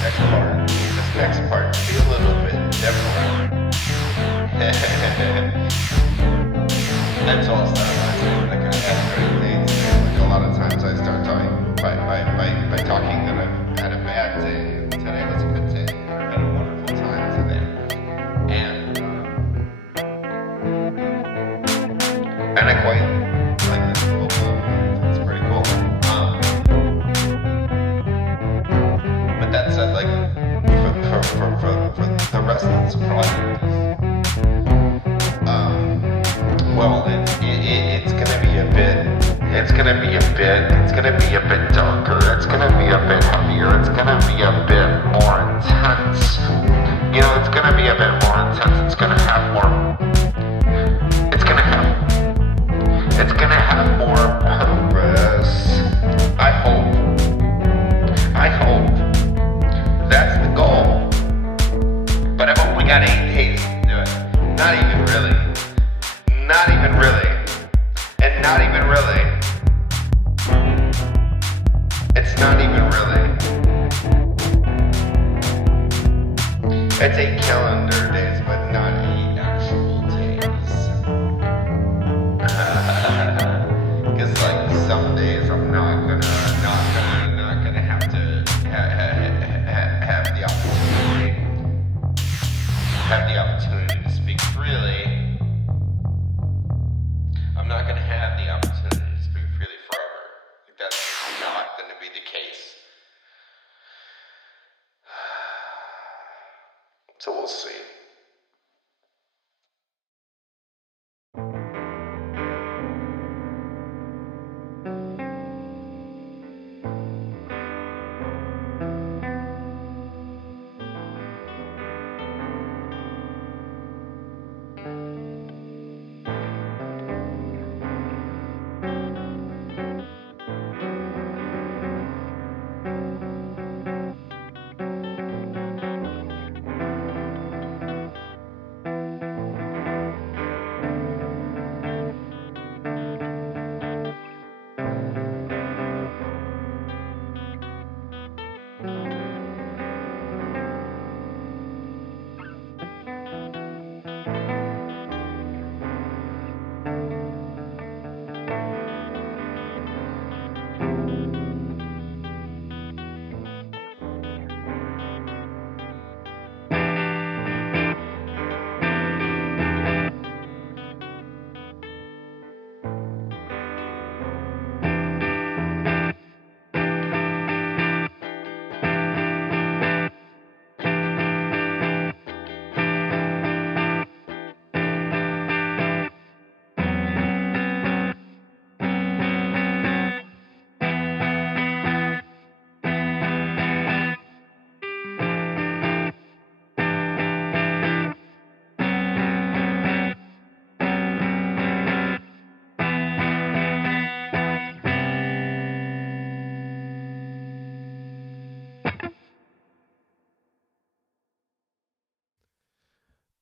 This next part should be a little bit different. That's all start by saying like I had a great day today. Like a lot of times I start talking by talking that I've had a bad day and today was a good day. I had a wonderful time today. And I quite like this little it's pretty cool. But that said, like for the rest of this project, well, it's gonna be a bit. It's gonna be a bit darker. It's gonna be a bit heavier. It's gonna be a bit more intense. You know, it's gonna be a bit more intense. It's gonna have more. It's gonna have. It's gonna have more purpose. I hope. I hope. That's the goal. But I've only got 8 days to do it. Not even really. Not even really. And not even really. It's not even really. It's 8 calendar days, but not 8 actual days. Cause like some days I'm not gonna have to have the opportunity to speak freely. I'm not gonna have the opportunity to speak freely forever. Like that's not gonna be the case. So we'll see.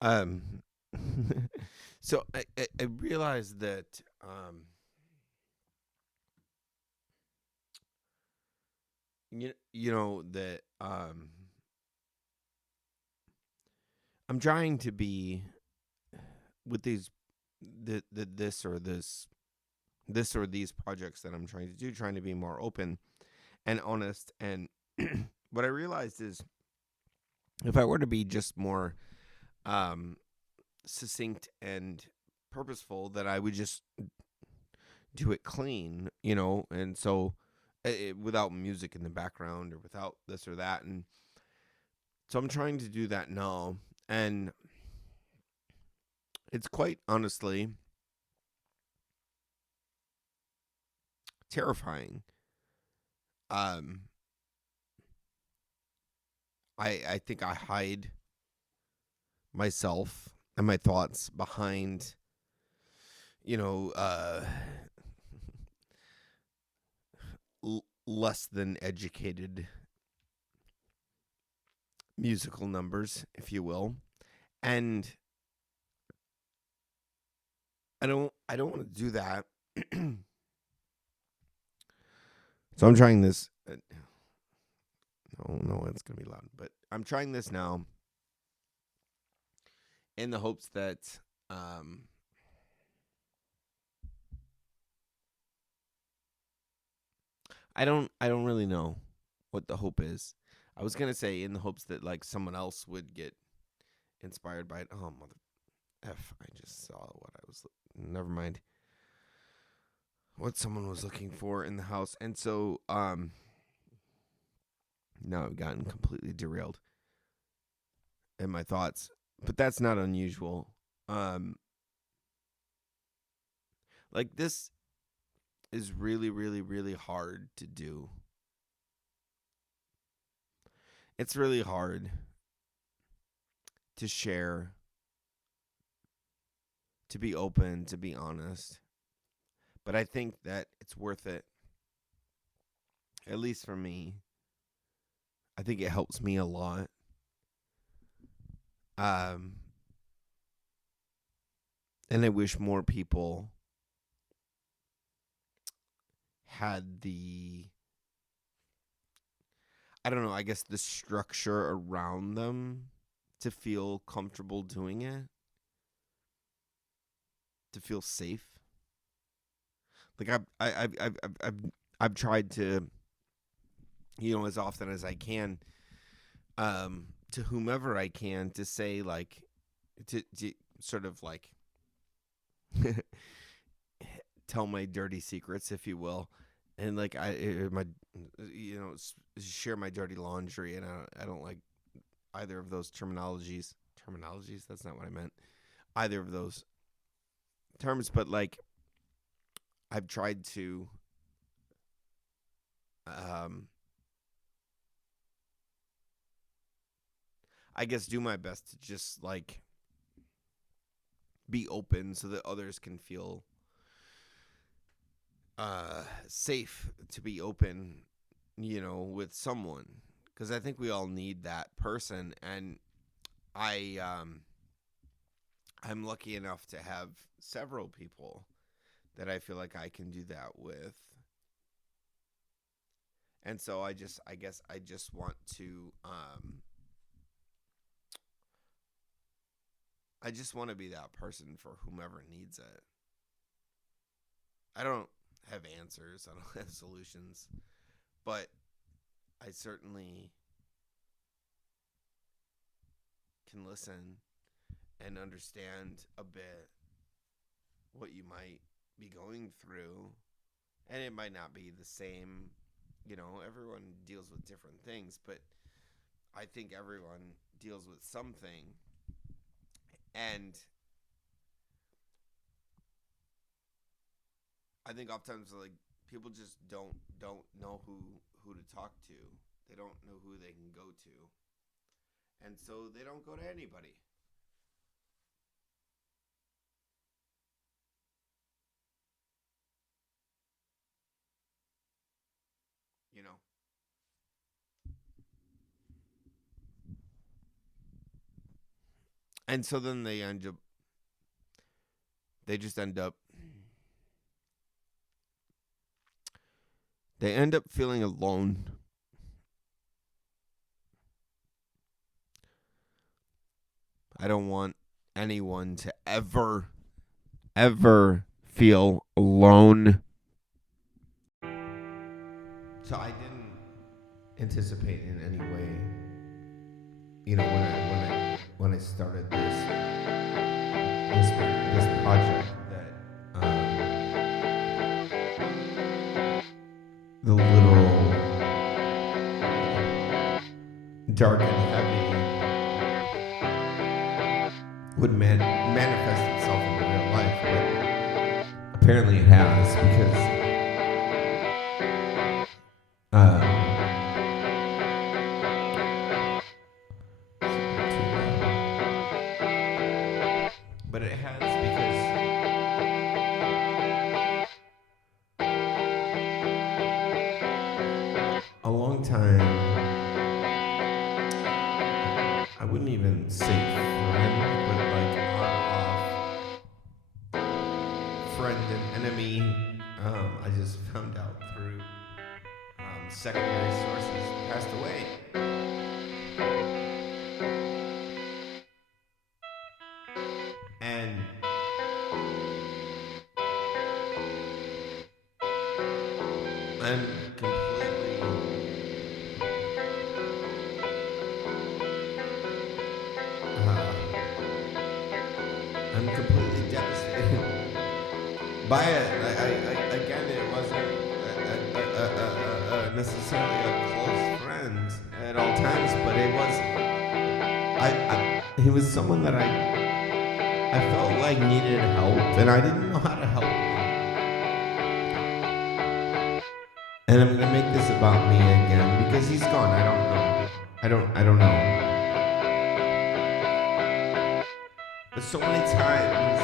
Um, so I realized that you know that I'm trying to be with this or these projects that I'm trying to do, trying to be more open and honest. And what I realized is if I were to be just more um, succinct and purposeful, that I would just do it clean, and so without music in the background or without this or that. And so I'm trying to do that now. And it's quite honestly terrifying. Um, I think I hide myself and my thoughts behind, you know, less than educated musical numbers, if you will. And I don't want to do that. So I'm trying this. No, don't know it's going to be loud, but I'm trying this now in the hopes that I don't really know what the hope is. I was going to say in the hopes that like someone else would get inspired by it. Oh, mother F, I just saw what I was never mind. What someone was looking for in the house. And so now I've gotten completely derailed in my thoughts, but that's not unusual. Like this is really, really, really hard to do. It's really hard to share, to be open, to be honest. But I think that it's worth it. At least for me. I think it helps me a lot. And I wish more people had the, I don't know, I guess the structure around them to feel comfortable doing it, to feel safe. Like I've tried to, as often as I can, to whomever I can, to say like, to sort of like tell my dirty secrets, if you will, and like share my dirty laundry, and I don't like either of those terminologies. That's not what I meant. Either of those terms, but like I've tried to I guess do my best to just like be open so that others can feel safe to be open, with someone, because I think we all need that person, and I'm lucky enough to have several people that I feel like I can do that with. And so I guess I just want to I just want to be that person for whomever needs it. I don't have answers, I don't have solutions, but I certainly can listen and understand a bit what you might be going through. And it might not be the same, everyone deals with different things, but I think everyone deals with something. And I think oftentimes like people just don't know who to talk to. They don't know who they can go to. And so they don't go to anybody. And so then they just end up feeling alone. I don't want anyone to ever feel alone. So I didn't anticipate in any way, when I started this project, that the literal dark and heavy would manifest itself in real life, but apparently it has, because but it has, because a long time, I wouldn't even say friend, but like on-off friend and enemy, I just found out through secondary sources, passed away. I'm completely uh, I'm completely devastated by it. Again, it wasn't necessarily a close friend at all times, but it was. He was someone that I felt like needed help, and I didn't know how to help him. And I'm gonna make this about me again because he's gone. I don't know. I don't know. But so many times,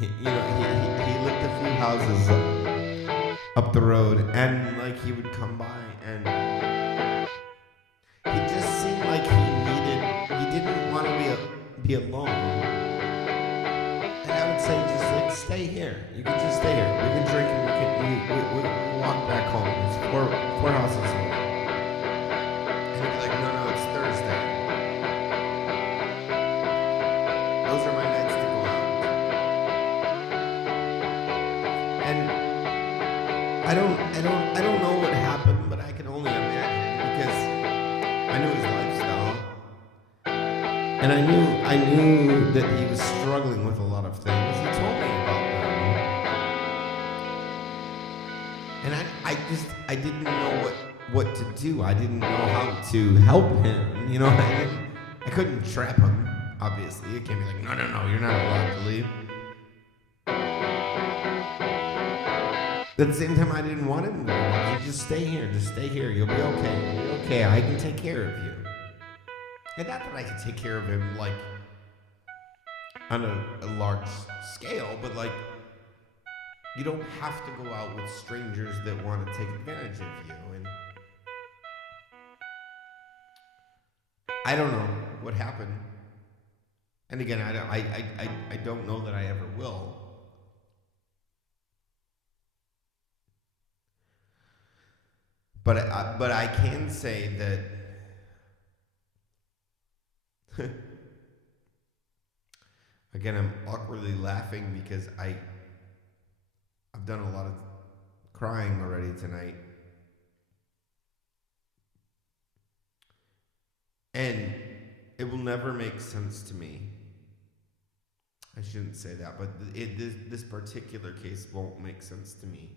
he lived a few houses up the road, and like he would come by, and he just seemed like he didn't want to be alone. And I would say, just like stay here. You can just stay here. We can drink and we can walk back home. It's four houses away. And he'd be like, no, it's Thursday. Those are my nights to go out. And I don't know what happened, but I can only imagine because I knew his lifestyle. And I knew that he was struggling with a lot of things. He told me about them. And I didn't know what to do. I didn't know how to help him. I couldn't trap him, obviously. It can't be like, no, you're not allowed to leave. But at the same time, I didn't want him to leave. I said, just stay here. You'll be okay. You'll be okay. I can take care of you. And not that I could take care of him, like, on a large scale, but, like, you don't have to go out with strangers that want to take advantage of you. And I don't know what happened. And again, I don't know that I ever will. But I can say that again, I'm awkwardly laughing because I've done a lot of crying already tonight. And it will never make sense to me. I shouldn't say that, but this particular case won't make sense to me.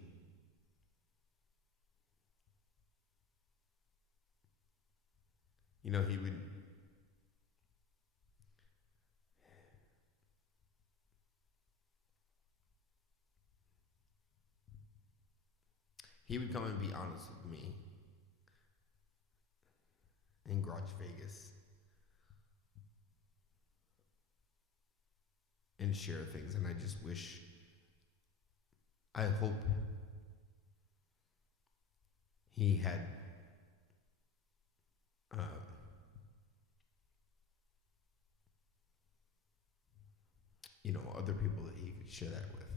He would come and be honest with me in Garage Vegas and share things, and I just wish, I hope he had other people that he could share that with.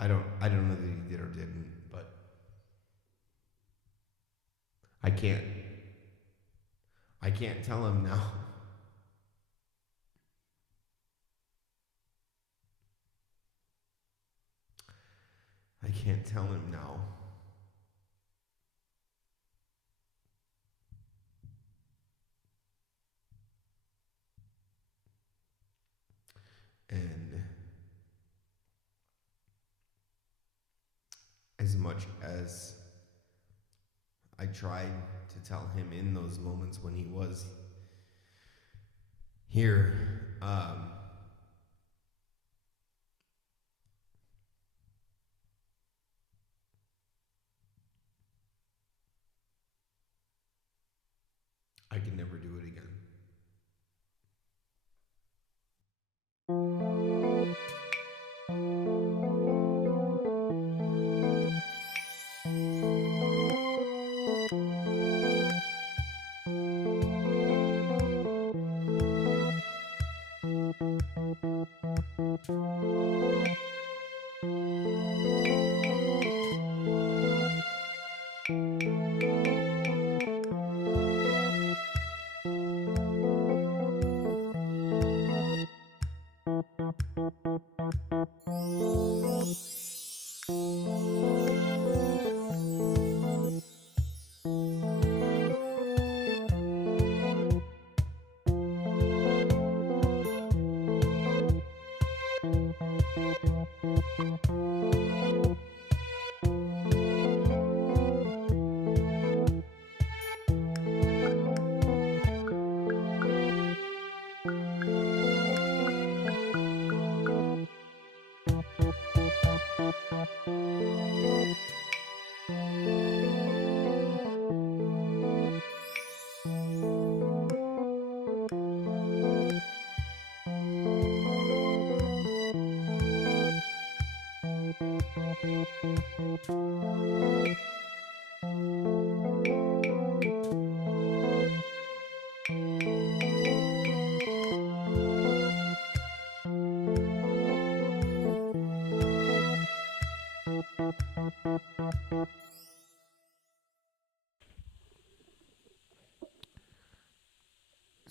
I don't know that he did or didn't, but I can't tell him now. I can't tell him now. And as much as I tried to tell him in those moments when he was here, I could never do it again.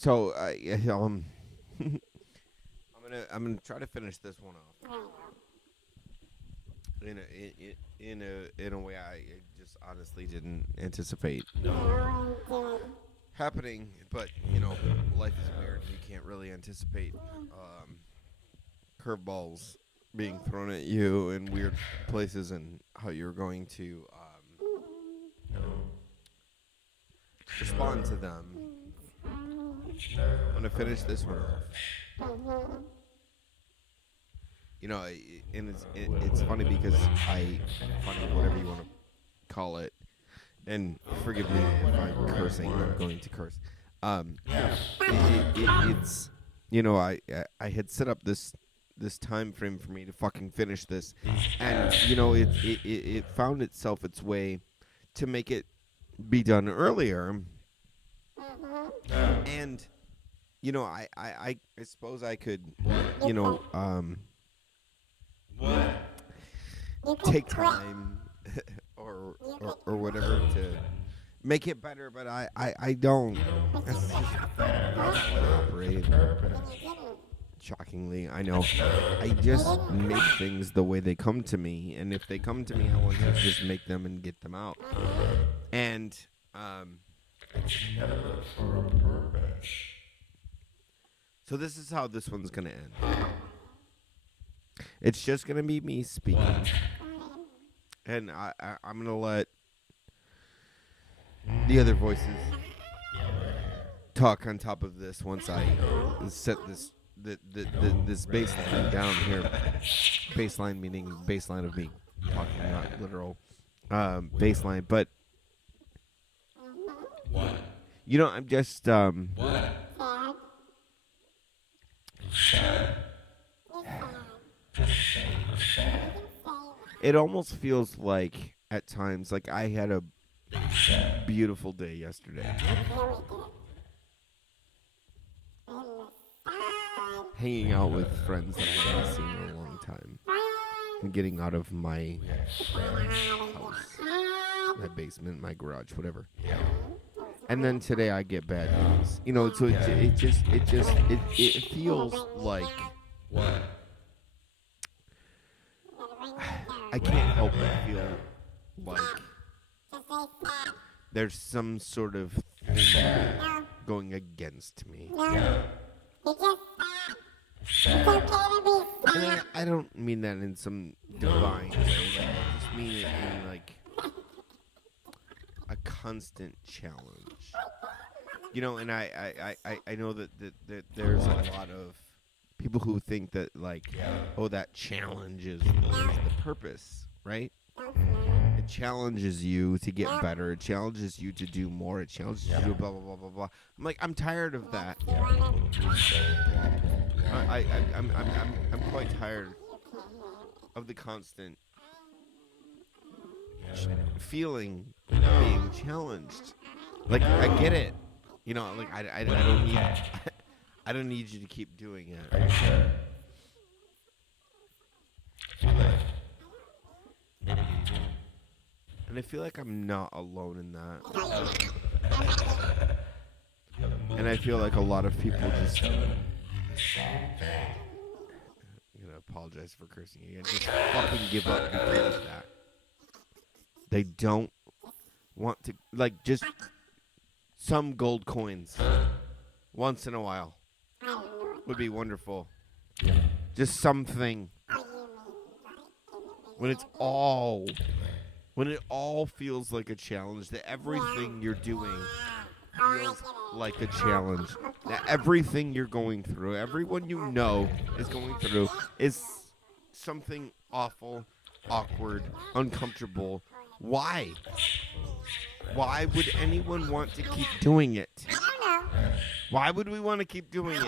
So yeah, I'm gonna try to finish this one off in a way I just honestly didn't anticipate happening. But life is weird. You can't really anticipate curveballs being thrown at you in weird places and how you're going to respond to them. I'm gonna finish this one off. And it's funny because whatever you want to call it, and forgive me if I'm cursing. I'm going to curse. It's I had set up this time frame for me to fucking finish this, and it found its way to make it be done earlier. And I suppose I could take time or whatever to make it better, but I don't. That's just how I operate. Shockingly, I know. I just make things the way they come to me, and if they come to me, I want to just make them and get them out. And it's never for a purpose. So this is how this one's gonna end. It's just gonna be me speaking, and I'm gonna let the other voices talk on top of this once I set this baseline down here. Baseline meaning baseline of me talking, not literal baseline. But I'm just it almost feels like at times like I had a beautiful day yesterday. Hanging out with friends that I haven't seen in a long time. And getting out of my house, my basement, my garage, whatever. And then today I get bad news. So it feels like I can't help but feel like there's some sort of thing going against me. And I don't mean that in some divine way. I just mean it in like a constant challenge. And I know that there's a lot of people who think that that challenge is the purpose, right? It challenges you to get better. It challenges you to do more. It challenges you to do blah blah blah blah blah. I'm like, I'm tired of that. I'm quite tired of the constant feeling being challenged. Like, I get it. I don't need I don't need you to keep doing it. And I feel like I'm not alone in that. And I feel like a lot of people just... I'm gonna apologize for cursing again. Just fucking give up because of that. They don't want to... just some gold coins once in a while would be wonderful. Just something. When it all feels like a challenge, that everything you're doing feels like a challenge. That everything you're going through, everyone you know is going through, is something awful, awkward, uncomfortable. Why? Why would anyone want to keep doing it? Why would we want to keep doing it?